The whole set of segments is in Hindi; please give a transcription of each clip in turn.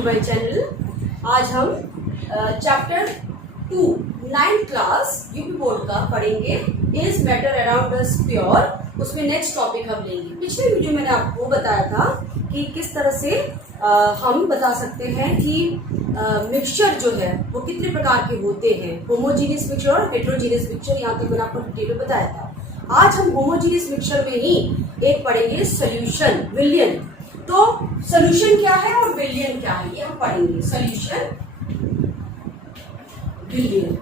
To my channel. आज हम chapter 2 9th class UP board का पढ़ेंगे। Is matter around us pure, उसमें नेक्स्ट टॉपिक हम लेंगे। पिछले वीडियो मैंने आपको बताया था कि किस तरह से हम बता सकते हैं कि मिक्सचर जो है वो कितने प्रकार के होते हैं, होमोजीनियस मिक्सचर और हेट्रोजीनियस मिक्सचर। यहाँ तक मैंने आपको डिटेल में बताया था। आज हम होमोजीनियस मिक्सचर में ही एक पढ़ेंगे सोल्यूशन, विलियन। तो सोल्यूशन क्या है और विलियन क्या है ये हम पढ़ेंगे। सोल्यूशन, विलियन।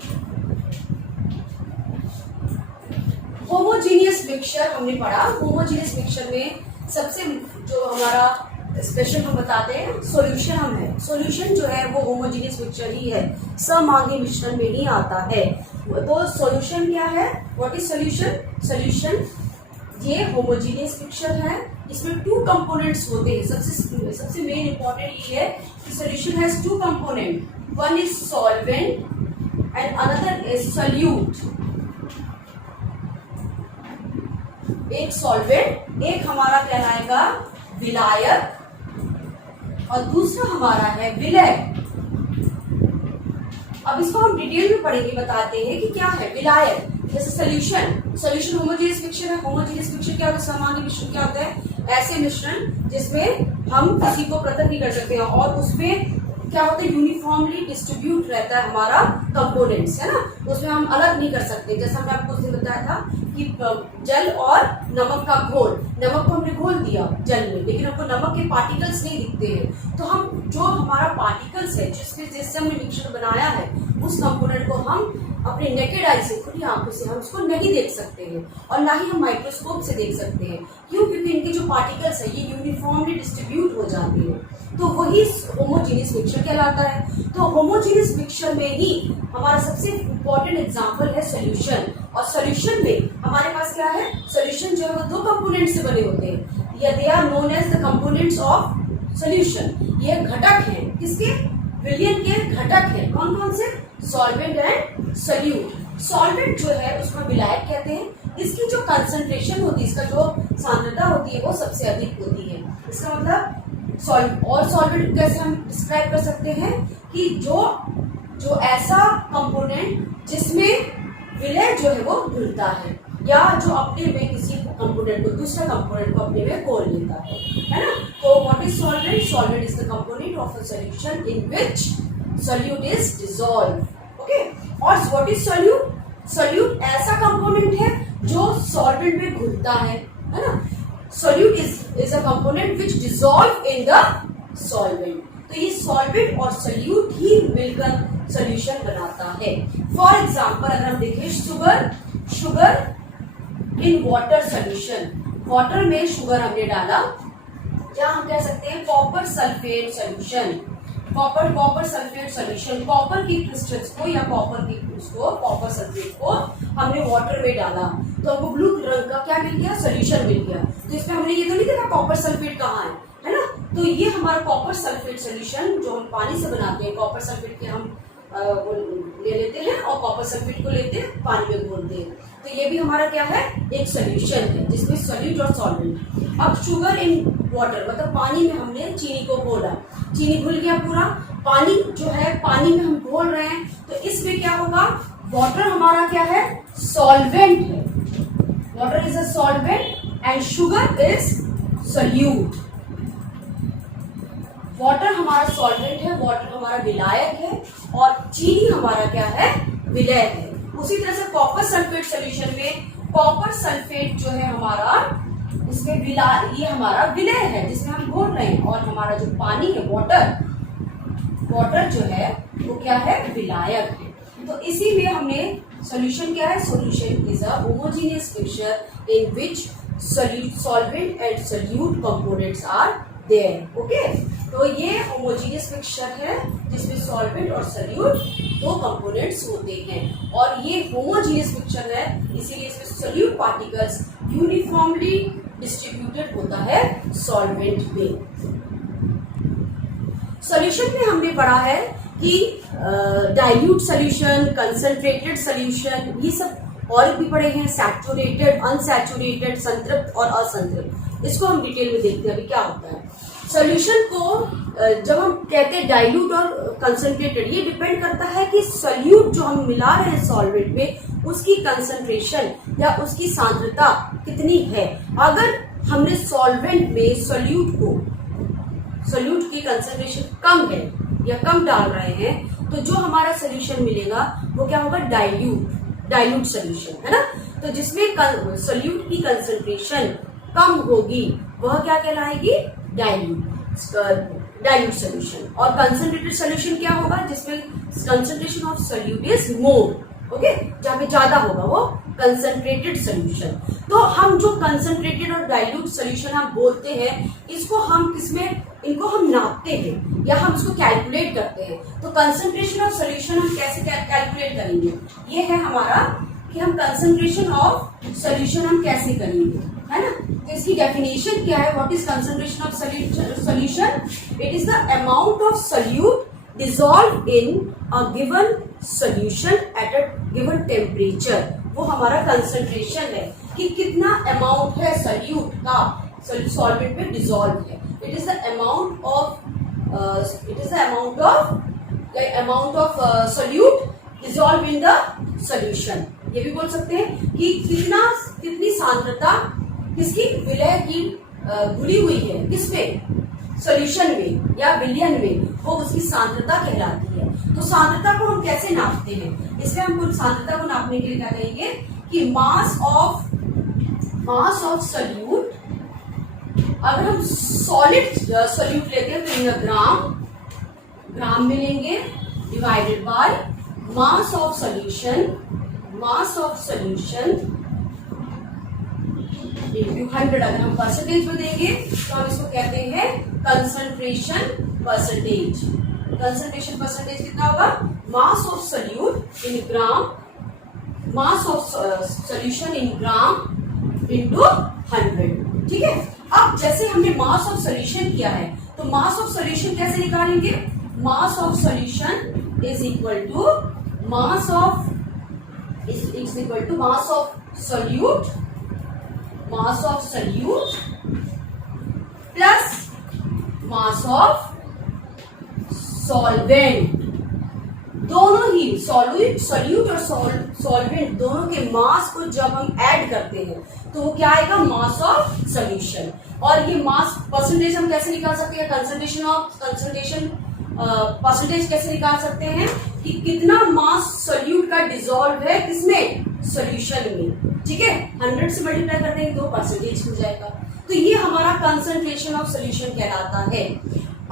होमोजीनियस मिक्सचर हमने पढ़ा। होमोजीनियस मिक्सचर में सबसे जो हमारा स्पेशल हम बताते हैं सॉल्यूशन हम है। सॉल्यूशन जो है वो होमोजीनियस मिक्सचर ही है, समांगी मिश्रण में ही आता है। तो सॉल्यूशन क्या है, व्हाट इज सॉल्यूशन? सॉल्यूशन ये होमोजीनियस मिक्सचर है, इसमें 2 कंपोनेंट्स होते हैं। सबसे मेन इंपॉर्टेंट ये है कि solution has 2 component, one is solvent and another is solute. एक सॉल्वेंट, एक हमारा कहलाएगा विलायक और दूसरा हमारा है विलय। अब इसको हम डिटेल में पढ़ेंगे, बताते हैं कि क्या है विलायक। जैसे सोल्यूशन होमोजीनियस मिक्सचर है। होमोजीनियस मिक्सचर क्या होता है? सामान्य मिश्रण क्या होता है? ऐसे मिश्रण जिसमें हम किसी को पृथक नहीं कर सकते हैं और उसमें क्या होता है, यूनिफॉर्मली डिस्ट्रीब्यूट रहता है हमारा कंपोनेंट्स, है ना। उसमें हम अलग नहीं कर सकते। जैसा हमने आपको उस दिन बताया था कि जल और नमक का घोल, नमक को हमने घोल दिया जल में, लेकिन हमको नमक के पार्टिकल्स नहीं दिखते हैं। तो हम जो हमारा पार्टिकल्स है जिससे हमने मिक्सचर बनाया है, उस कंपोनेंट को हम अपने नेकेड आई से, खुली आंखों से हम उसको नहीं देख सकते हैं और ना ही हम माइक्रोस्कोप से देख सकते हैं। क्यों? क्योंकि इनके जो पार्टिकल्स है ये यूनिफॉर्मली डिस्ट्रीब्यूट हो जाते हैं। तो वही होमोजीनियस मिक्सचर कहलाता है। तो होमोजीनियस मिक्सचर में ही हमारा सबसे इंपॉर्टेंट एग्जांपल है सॉल्यूशन। और सॉल्यूशन में हमारे पास क्या है? सॉल्यूशन जो है वो 2 कंपोनेंट से बने होते हैं, या they are known as the components of solution. ये घटक हैं किसके? विलियन के घटक हैं। कौन कौन से? Solvent and solute. सॉल्वेंट जो है उसको विलायक कहते हैं। इसकी जो कंसंट्रेशन होती है, इसका जो सांद्रता होती है वो सबसे अधिक होती है। इसका मतलब और सॉल्वेंट कैसे हम डिस्क्राइब कर सकते हैं कि जो ऐसा कंपोनेंट जिसमें विलय जो है वो घुलता है, या जो अपने में किसी कंपोनेंट को दूसरा कंपोनेंट को अपने में घोल लेता है ना। तो what is solvent? Solvent is the component of a solution in which solute is dissolve. Okay. और व्हाट इज सोल्यूट? सोल्यूट ऐसा कंपोनेंट है जो सॉल्वेंट में घुलता है ना। Solute is a component which dissolve in the solvent. तो ये सॉल्वेंट और सोल्यूट ही मिलकर सॉल्यूशन बनाता है। फॉर एग्जाम्पल अगर हम देखें sugar in water solution, water में शुगर हमने डाला, क्या हम कह सकते हैं copper sulphate solution. Copper sulphate solution, copper की क्रिस्टल्स को या कॉपर सल्फेट को हमने वाटर में डाला तो हमको ब्लू रंग का क्या मिल गया? सोल्यूशन मिल गया। तो इसमें हमने ये तो नहीं देखा कॉपर सल्फेट कहाँ है ना। तो ये हमारा कॉपर सल्फेट सोल्यूशन जो हम पानी से बनाते हैं, कॉपर सल्फेट के हम ले लेते हैं और कॉपर सल्फेट को लेते हैं, पानी में घोलते हैं। तो ये भी हमारा क्या है? एक सोल्यूशन है जिसमें सोल्यूट और सॉल्वेंट। अब शुगर इन वाटर मतलब पानी में हमने चीनी को घोला, चीनी घुल गया पूरा। पानी जो है पानी में हम घोल रहे हैं, तो इसमें क्या होगा? वाटर हमारा क्या है? सॉल्वेंट है। Water is a solvent and sugar is solute. Water हमारा सॉल्वेंट है, वाटर हमारा विलायक है और चीनी हमारा क्या है? विलय है। उसी तरह से कॉपर सल्फेट सोल्यूशन में कॉपर सल्फेट जो है हमारा, इसमें ये हमारा विलय है जिसमें हम घोल रहे हैं, और हमारा जो पानी है वाटर जो है वो क्या है? विलायक है। तो इसी में हमने सोल्यूशन क्या है? Solution is a homogeneous mixture in which solvent and solute components are there. Okay. तो ये होमोजीनियस मिक्सचर है जिसमें सॉल्वेंट और सोल्यूट 2 कंपोनेंट्स होते हैं। और ये होमोजीनियस मिक्सचर है इसीलिए इसमें सोल्यूट पार्टिकल्स यूनिफॉर्मली डिस्ट्रीब्यूटेड होता है सॉल्वेंट में। सॉल्यूशन में हमने पढ़ा है कि डाइल्यूट सॉल्यूशन, कंसंट्रेटेड सॉल्यूशन, ये सब और भी पढ़े हैं, सैचुरेटेड, अनसैचुरेटेड, संतृप्त और असंतृप्त। इसको हम डिटेल में देखते हैं अभी क्या होता है। सॉल्यूशन को जब हम कहते हैं डाइल्यूट और कंसंट्रेटेड, ये डिपेंड करता है कि सॉल्यूट जो हम मिला रहे हैं सॉल्वेंट में उसकी कंसंट्रेशन या उसकी सांद्रता कितनी है। अगर हमने सॉल्वेंट में सॉल्यूट की कंसंट्रेशन कम है या कम डाल रहे हैं तो जो हमारा सोल्यूशन मिलेगा वो क्या होगा, डाइल्यूट सोल्यूशन, है ना। तो जिसमें सॉल्यूट की कंसंट्रेशन कम होगी वह क्या कहलाएगी, डाइल्यूट सोल्यूशन। और कंसंट्रेटेड सोल्यूशन क्या होगा, जिसमें concentration of solute is more, okay, जहां पे ज्यादा होगा वो कंसंट्रेटेड सोल्यूशन। तो हम जो कंसंट्रेटेड और डाइल्यूट सोल्यूशन हम बोलते हैं, इसको हम किसमें, इनको हम नापते हैं या हम इसको कैलकुलेट करते हैं। तो कंसंट्रेशन ऑफ सोल्यूशन हम कैसे कैलकुलेट करेंगे, ये है हमारा कि हम कंसंट्रेशन ऑफ सोल्यूशन हम कैसे करेंगे, है ना। तो इसकी डेफिनेशन क्या है, what is concentration of solution, it is the amount of solute dissolved in a given solution at a given temperature। वो हमारा कंसंट्रेशन है कि कितना अमाउंट है सोल्यूट का सॉल्वेंट में डिसॉल्व है। It is the amount of solute dissolve in the solution. ये भी बोल सकते हैं कि कितनी सांद्रता किसकी विलय की घुली हुई है, किसमें, सॉल्यूशन में या विलयन में, वो उसकी सांद्रता कहलाती है। तो सांद्रता को हम कैसे नापते हैं, इसलिए हम कुछ सांद्रता को नापने के लिए क्या कहेंगे कि मास ऑफ सोल्यूट, अगर हम सॉलिड सोल्यूट लेते हैं तो इन ग्राम में लेंगे, divided by mass of solution into 100। अगर हम परसेंटेज में देंगे तो हम इसको कहते हैं कंसंट्रेशन परसेंटेज। कंसंट्रेशन परसेंटेज कितना होगा, मास of solute in gram, mass of solution in gram into 100, ठीक है। अब जैसे हमने मास ऑफ सोल्यूशन किया है तो मास ऑफ सोल्यूशन कैसे निकालेंगे, mass of solution is equal to mass of solute plus mass of solvent. दोनों ही सोल्यूट और सॉल्वेंट दोनों के मास को जब हम ऐड करते हैं तो वो क्या आएगा, मास ऑफ सोल्यूशन। और ये मास परसेंटेज हम कैसे निकाल सकते हैं, कंसंट्रेशन परसेंटेज कैसे निकाल सकते हैं कि कितना मास सोल्यूट का डिसॉल्व है किसमें, सोल्यूशन में, ठीक है। 100 से मल्टीप्लाई कर देंगे तो परसेंटेज हो जाएगा। तो ये हमारा कंसंट्रेशन ऑफ सोल्यूशन कहलाता है।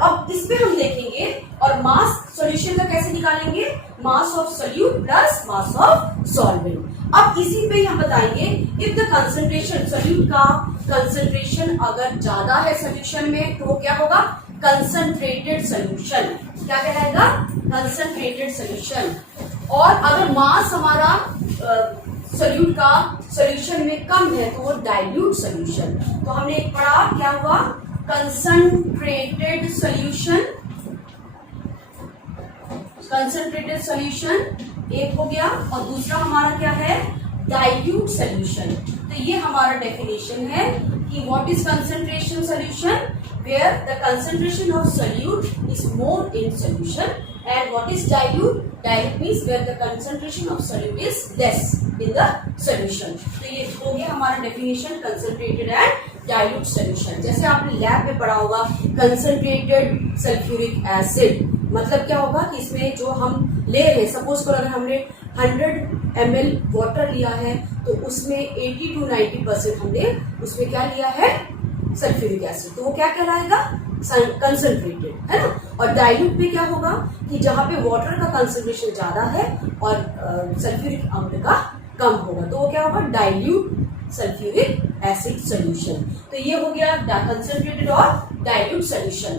अब इस पे हम देखेंगे और मास सोल्यूशन का कैसे निकालेंगे, mass of solute plus mass of solvent. अब इसी पे ही हम बताएंगे इफ द कंसंट्रेशन, सोल्यूट का कंसंट्रेशन अगर ज्यादा है सोल्यूशन में तो क्या होगा, कंसंट्रेटेड सोल्यूशन, क्या कहलाएगा, कंसंट्रेटेड सोल्यूशन। और अगर मास हमारा सोल्यूट का सोल्यूशन में कम है तो वो डाइल्यूट सोल्यूशन। तो हमने एक पढ़ा, क्या हुआ, कंसंट्रेटेड सोल्यूशन एक हो गया और दूसरा हमारा क्या है, डाइल्यूट सोल्यूशन। तो ये हमारा डेफिनेशन है कि what is concentration solution, where the concentration of solute is more in solution, and what is dilute, dilute means where the concentration of solute is less in the solution। तो ये हो गया हमारा definition concentrated and dilute solution. जैसे आपने लैब में पढ़ा होगा कंसंट्रेटेड सल्फ्यूरिक एसिड, मतलब क्या होगा कि इसमें जो हम ले रहे हैं, सपोज करो अगर हमने 100 ml वाटर लिया है तो उसमें 80 to 90% हमने उसमें क्या लिया है, सल्फ्यूरिक एसिड, तो वो क्या कहलाएगा, कंसंट्रेटेड, है ना। और डाइल्यूट में क्या होगा कि जहां पे वाटर का कंसंट्रेशन ज्यादा है और सल्फ्यूरिक अम्ल का कम होगा तो वो क्या होगा, डाइल्यूट सल्फ्यूरिक एसिड सोल्यूशन। तो ये हो गया कंसंट्रेटेड और डाइल्यूट सोल्यूशन।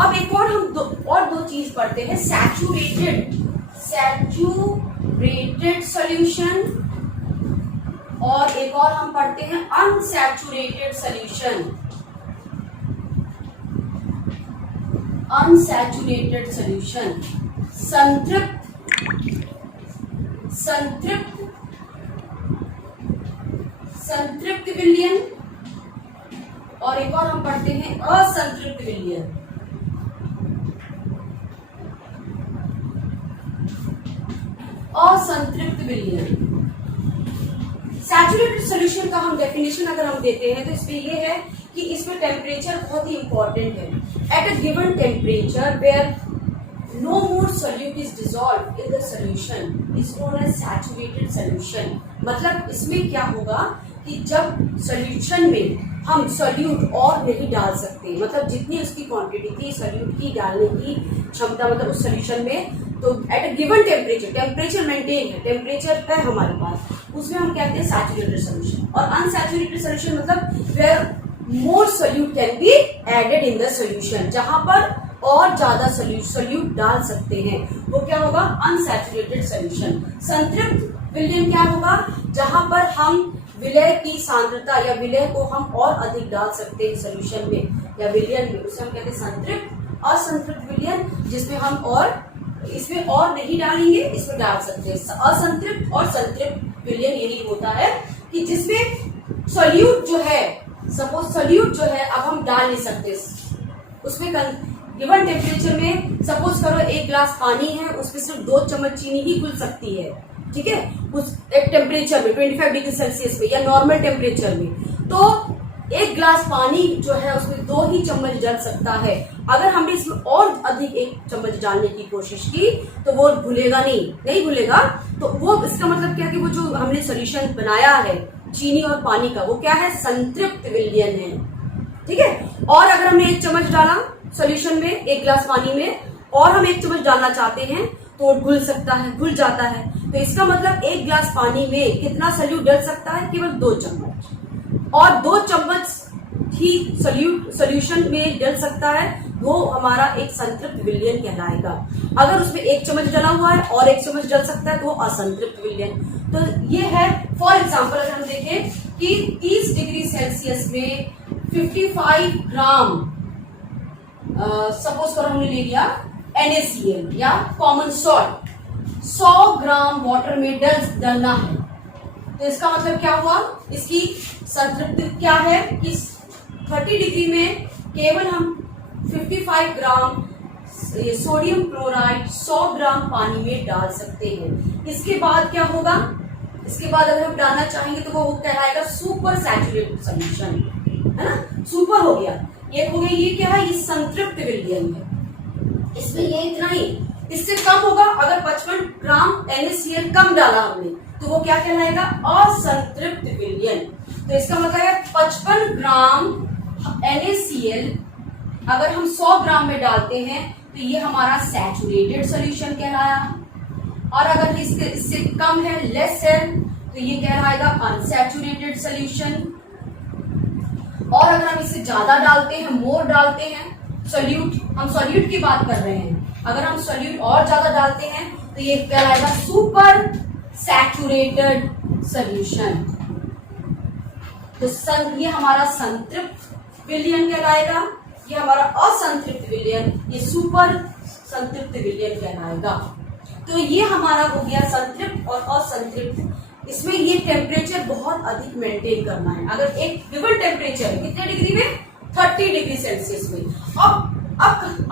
अब एक और हम दो चीज पढ़ते हैं, सैचुरेटेड सोल्यूशन और एक और हम पढ़ते हैं अनसैचुरेटेड सोल्यूशन। अनसैचुरेटेड सोल्यूशन, संतृप्त विलयन और एक और हम पढ़ते हैं असंतृप्त विलयन। असंतृप्त विलयन। सैचुरेटेड सॉल्यूशन का हम डेफिनेशन अगर हम देते हैं तो इसमें ये है कि इसमें टेम्परेचर बहुत ही इंपॉर्टेंट है। At a given temperature where no more solute is dissolved in the solution is known as saturated solution। मतलब इसमें क्या होगा कि जब सॉल्यूशन में हम सॉल्यूट और नहीं डाल सकते, मतलब जितनी उसकी क्वांटिटी थी सॉल्यूट की डालने की क्षमता, मतलब उस सॉल्यूशन में, तो at a given temperature, temperature maintain है, टेम्परेचर है हमारे पास, उसमें हम कहते हैं सैचुरेटेड सॉल्यूशन। और अनसैचुरेटेड सॉल्यूशन मतलब where more solute can be added in the solution, जहां पर और ज्यादा सॉल्यूट डाल सकते हैं, वो क्या होगा, अनसैचुरेटेड सॉल्यूशन। संतृप्त विलयन क्या होगा, जहां पर हम विलय की सांद्रता या विलय को हम और अधिक डाल सकते हैं सॉल्यूशन में या विलयन में, उसे हम कहते हैं संतृप्त। असंतृप्त विलयन जिसमें हम और इसमें और नहीं डालेंगे, इसमें डाल सकते हैं। असंतृप्त और संतृप्त विलयन यही होता है कि जिसमें सॉल्यूट जो है, सपोज सॉल्यूट जो है अब हम डाल नहीं सकते उसमें, गिवन टेम्परेचर में सपोज करो 1 गिलास पानी है, उसमें सिर्फ 2 चम्मच चीनी ही घुल सकती है, ठीक है, उस एक टेम्परेचर में 25 डिग्री सेल्सियस में या नॉर्मल टेम्परेचर में, तो 1 गिलास पानी जो है उसमें 2 ही चम्मच डल सकता है। अगर हमने इसमें और अधिक 1 चम्मच डालने की कोशिश की तो वो घुलेगा नहीं घुलेगा, तो वो इसका मतलब क्या है कि वो जो हमने सोल्यूशन बनाया है चीनी और पानी का, वो क्या है, संतृप्त विलयन है, ठीक है। और अगर हमने 1 चम्मच डाला सॉल्यूशन में 1 गिलास पानी में, और हम 1 चम्मच डालना चाहते हैं तो घुल सकता है, घुल जाता है, तो इसका मतलब 1 गिलास पानी में कितना सॉल्यूट डल सकता है, केवल 2 चम्मच, और 2 चम्मच ही सॉल्यूशन में डल सकता है, वो हमारा एक संतृप्त विलयन कहलाएगा। अगर उसमें 1 चम्मच डला हुआ है और 1 चम्मच डल सकता है तो वो असंतृप्त विलयन। तो ये है, फॉर एग्जाम्पल अगर हम देखें कि 30 डिग्री सेल्सियस में 55 ग्राम सपोज करो हमने ले लिया NaCl या कॉमन सॉल्ट, 100 ग्राम वाटर में डलना है, तो इसका मतलब क्या हुआ, इसकी संतृप्ति क्या है कि 30 डिग्री में केवल हम 55 ग्राम सोडियम क्लोराइड 100 ग्राम पानी में डाल सकते हैं। इसके बाद क्या होगा, इसके बाद अगर हम डालना चाहेंगे तो वो कहलाएगा सुपर सैचुरेटेड सॉल्यूशन, है ना, सुपर हो गया, ये हो गया, ये क्या है, ये संतृप्त विलयन है। इसमें ये इतना ही, इससे कम होगा, अगर 55 ग्राम NaCl कम डाला हमने तो वो क्या कहलाएगा, असंतृप्त विलयन। तो इसका मतलब है 55 ग्राम NaCl अगर हम 100 ग्राम में डालते हैं तो ये हमारा सैचुरेटेड सॉल्यूशन कहलाया, और अगर इससे कम है, लेस है, तो ये कहलाएगा अनसैचुरेटेड सॉल्यूशन। और अगर हम इससे ज्यादा डालते हैं, मोर डालते हैं सॉल्यूट, हम सॉल्यूट की बात कर रहे हैं, अगर हम सॉल्यूट और ज्यादा डालते हैं तो ये कहलाएगा सुपर सैचुरेटेड सॉल्यूशन। तो ये हमारा संतृप्त विलयन कहलाएगा, ये हमारा असंतृप्त विलयन, ये सुपर संतृप्त विलयन कहलाएगा। तो ये हमारा हो गया संतृप्त और असंतृप्त। इसमें ये टेम्परेचर बहुत अधिक मेंटेन करना है। अगर एक गिवन टेम्परेचर है कितने डिग्री में, 30 डिग्री सेल्सियस में, अब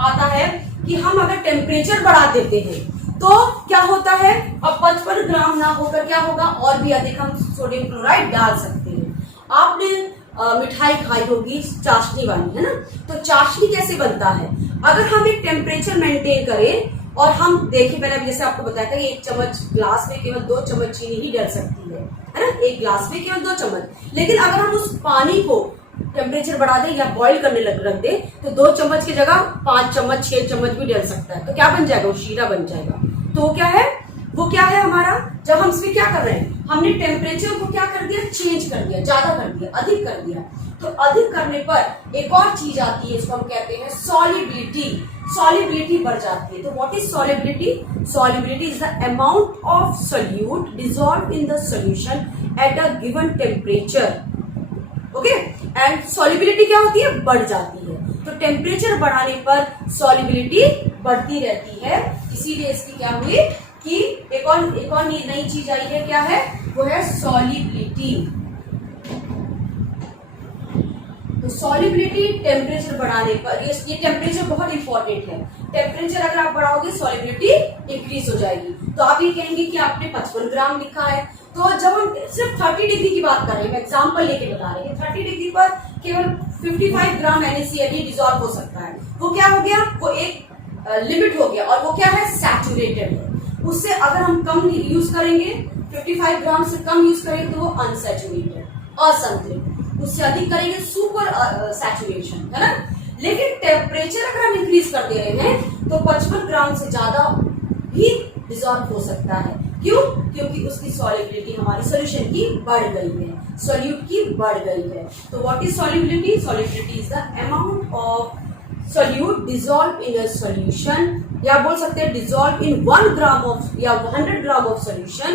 आता है कि हम अगर टेम्परेचर बढ़ा देते हैं तो क्या होता है, अब 55 ग्राम ना होकर क्या होगा, और भी अधिक हम सोडियम क्लोराइड डाल सकते हैं। आपने मिठाई खाई होगी चाशनी वाली, है ना, तो चाशनी कैसे बनता है, अगर हम एक टेम्परेचर मेंटेन करें और हम देखिए, मैंने अभी जैसे आपको बताया था कि 1 चम्मच ग्लास में केवल 2 चम्मच चीनी ही डल सकती है ना, 1 ग्लास में केवल 2 चम्मच, लेकिन अगर हम उस पानी को टेम्परेचर बढ़ा दें या बॉईल करने रख दें तो 2 चम्मच की जगह 5 चम्मच 6 चम्मच भी डल सकता है, तो क्या बन जाएगा, वो शीरा बन जाएगा। तो वो क्या है हमारा, जब हम इसमें क्या कर रहे हैं, हमने टेम्परेचर को क्या कर दिया, चेंज कर दिया, ज्यादा कर दिया, अधिक कर दिया। तो अधिक करने पर एक और चीज आती है, इसको हम कहते हैं सॉलिबिलिटी, सॉलिबिलिटी बढ़ जाती है। तो what is solubility, solubility is the amount of solute dissolve in the solution at a given temperature, okay, and solubility क्या होती है, बढ़ जाती है। तो टेम्परेचर बढ़ाने पर सॉलिबिलिटी बढ़ती रहती है, इसीलिए इसकी क्या हुई कि एक और नई चीज आई है, क्या है, वो है सॉलिबिलिटी। तो सॉल्युबिलिटी टेम्परेचर बढ़ाने पर, ये टेम्परेचर बहुत इंपॉर्टेंट है। टेम्परेचर अगर आप बढ़ाओगे सॉल्युबिलिटी इंक्रीज हो जाएगी। तो आप ये कहेंगे कि आपने 55 ग्राम लिखा है, तो जब हम सिर्फ 30 डिग्री की बात कर रहे हैं, मैं एग्जांपल लेके बता रहे हैं, 30 डिग्री पर केवल 55 ग्राम NaCl डिसॉल्व हो सकता है। वो क्या हो गया, वो एक लिमिट हो गया, और वो क्या है, सैचुरेटेड है। उससे अगर हम कम यूज करेंगे, 55 ग्राम से कम यूज करेंगे तो वो अनसैचुरेटेड, असंतृप्त। उससे अधिक करेंगे सुपर सैचुरेशन, है ना। लेकिन टेम्परेचर अगर हम इंक्रीज कर दे रहे हैं तो 55 ग्राम से ज्यादा भी डिसॉल्व हो सकता है। क्यों? क्योंकि उसकी सॉल्युबिलिटी हमारी सोल्यूशन की बढ़ गई है, सोल्यूट की बढ़ गई है। तो what is solubility? Solubility is the amount of solute dissolve in a solution, या बोल सकते हैं डिसॉल्व इन 1 ग्राम ऑफ या 100 gram of solution,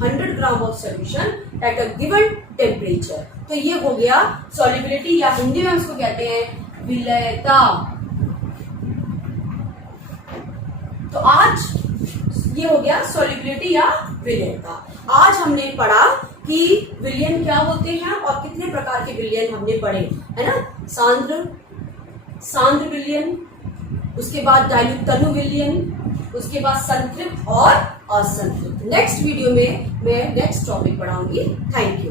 100 gram of solution at a given temperature. तो ये हो गया सॉल्युबिलिटी, या हिंदी में उसको कहते हैं विलयता। तो आज ये हो गया सॉल्युबिलिटी या विलयनता। आज हमने पढ़ा कि विलयन क्या होते हैं और कितने प्रकार के विलयन हमने पढ़े, है ना। सांद्र विलयन, उसके बाद डाइल्यूट तनु विलयन, उसके बाद संतृप्त और असंतृप्त। नेक्स्ट वीडियो में मैं नेक्स्ट टॉपिक पढ़ाऊंगी। Thank you.